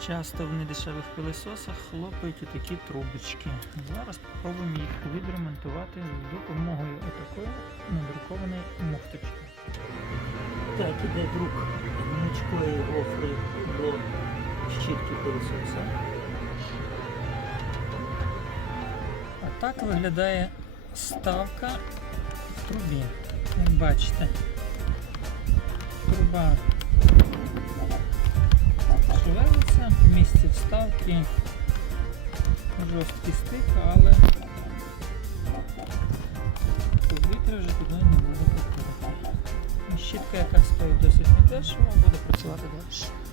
Часто в недешевих пилососах хлопають отакі трубочки. Зараз спробуємо їх відремонтувати з допомогою отакої надрукованої муфточки. Так, іде друк гнучкої гофри до щітки пилососа. А так виглядає ставка в трубі. Як бачите, труба шевелиться, в місці вставки жорсткий стик, але повітря вже туди не буде потрапити. Щітка, яка стоїть досить недешево, буде працювати далі.